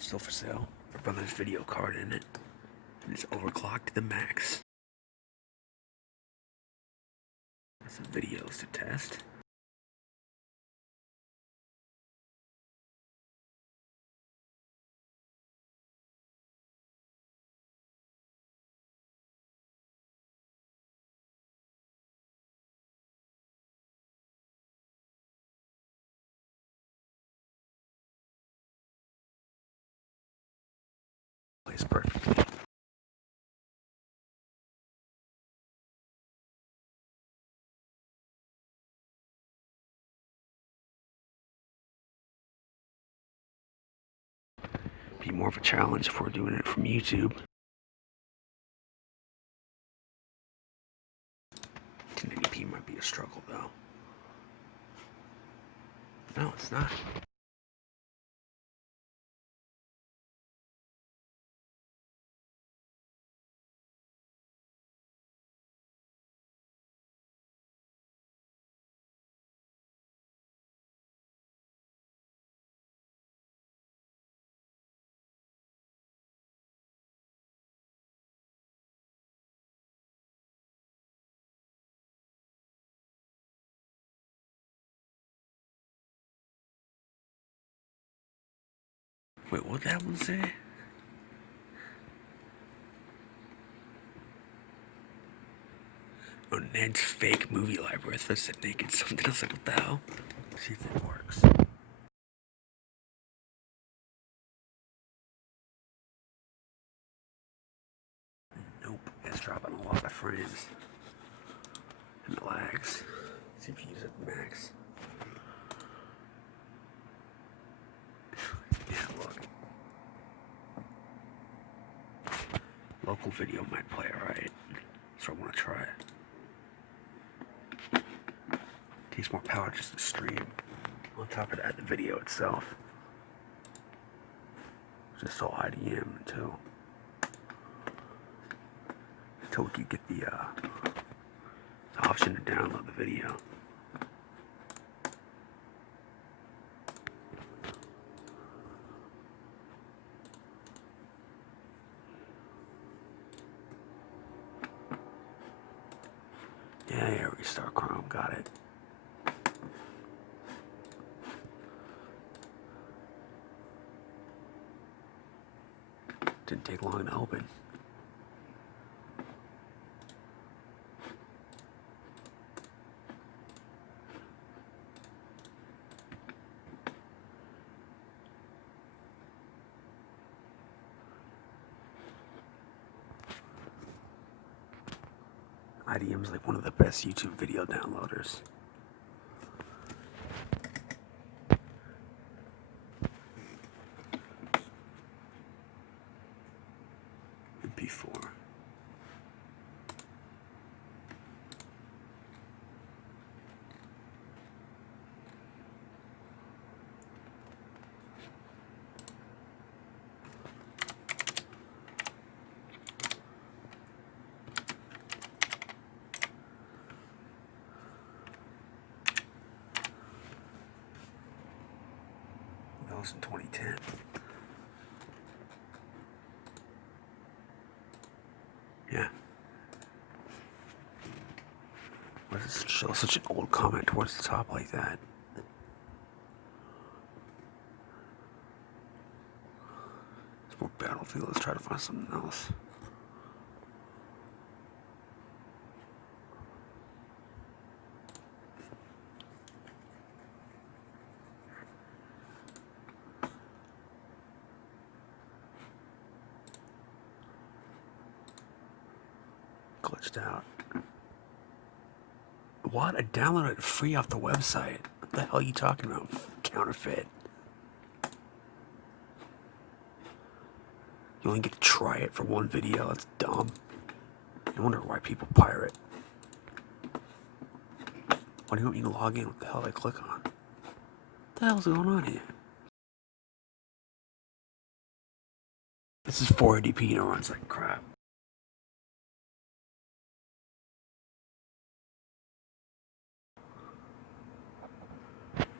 Still for sale. My brother's video card in it. And it's overclocked to the max. Some videos to test. Plays perfectly. Be more of a challenge if we're doing it from YouTube. 1080p might be a struggle though. No, it's not. Wait, what'd that one say? Oh, Ned's fake movie library. I thought it said naked something. I was like, what the hell? Let's see if it works. Nope, it's dropping a lot of frames. And it lags. CPU's at max. Yeah, look. Local video might play alright. So I want to try it. Takes more power just to stream. On top of that, the video itself. Just all IDM too. Until we could get the option to download the video. Yeah, restart Chrome, got it. Didn't take long to open. IDM is like one of the best YouTube video downloaders. MP4. That was in 2010. Yeah. Why does it show such an old comment towards the top like that? It's more Battlefield. Let's try to find something else. Glitched out. What? I downloaded it free off the website. What the hell are you talking about? Counterfeit. You only get to try it for one video. That's dumb. I wonder why people pirate. Why do you want me to log in? What the hell did I click on? What the hell's going on here? This is 480p and it runs like crap.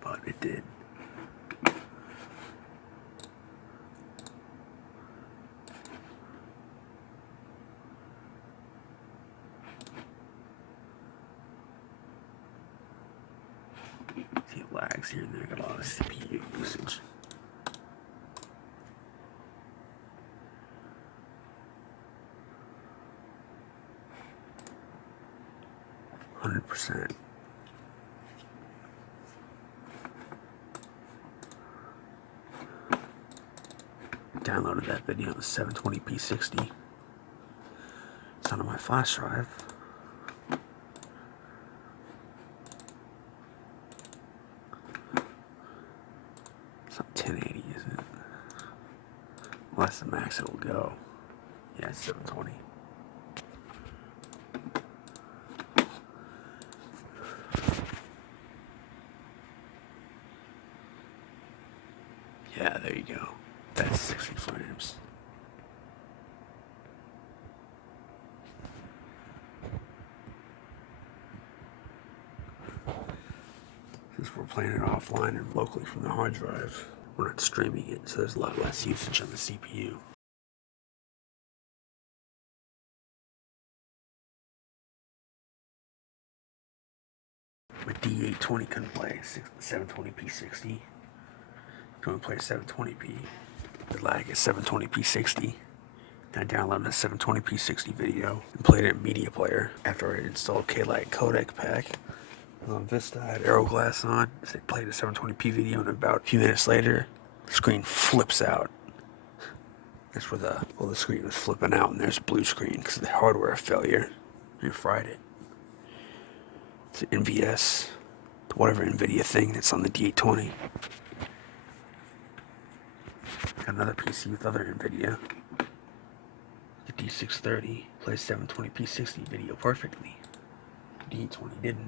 But it did. lags here and there. Got a lot of CPU usage. %. Downloaded that video on the 720p 60. It's on my flash drive. It's not 1080, is it? Well, that's the max it'll go. Yeah, it's 720. Yeah, there you go. That's 60 frames. Since we're playing it offline and locally from the hard drive, we're not streaming it, so there's a lot less usage on the CPU. My D820 couldn't play 720p 60. Couldn't play 720p. The lag is 720p 60. I downloaded a 720p 60 video and played it in Media Player after I installed K-Lite codec pack. On Vista, I had Aeroglass on. So I played a 720p video, and about a few minutes later, the screen flips out. That's where the screen was flipping out, and there's a blue screen because of the hardware failure. You fried it. It's an NVS, whatever NVIDIA thing that's on the D820. Got another PC with other NVIDIA. The D630 plays 720p 60 video perfectly. The D820 didn't.